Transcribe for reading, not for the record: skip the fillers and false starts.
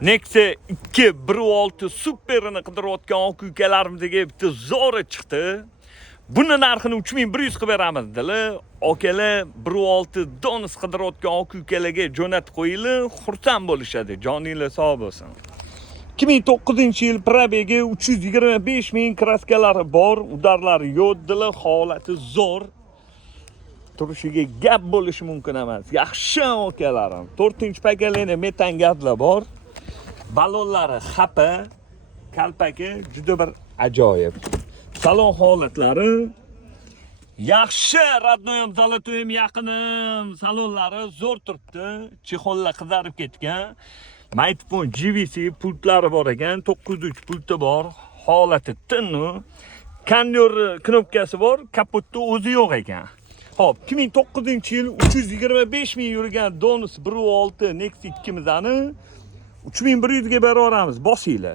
Nexia 2 1.6 superini qidirayotgan oq ukalarimizga bitta zo'ri chiqdi. Buni narxini 3100 qilib beramiz dedilar. Akalar 1.6 donus qidirayotgan oq ukalarga jo'natib qo'yinglar, xursand bo'lishadi. Joninglar sog' bo'lsin. 2009-yil probegi 325 ming kraskalari bor, udarlari yo'qdilar, holati zo'r. Turishiga gap bo'lishi mumkin emas. Yaxshi akalarim. 4-paketli metan gazlar bor. Balonlari xapa, kalpaki juda bir ajoyib. Salon holatlari yaxshi, radnoyam zalotoyim yaqinim. Salonlari zo'r turibdi. Chexollar qizarib ketgan. Maytfon GVC pultlari bor ekan, 903 pulti bor. Holati tinnu. Kanyor knopkasi bor, kapotda o'zi yo'q ekan. Hop, 2009-yil 325 ming yurgan Donus 1.6 Nexia 2 mizani 3100 ga beraveramiz, bosinglar.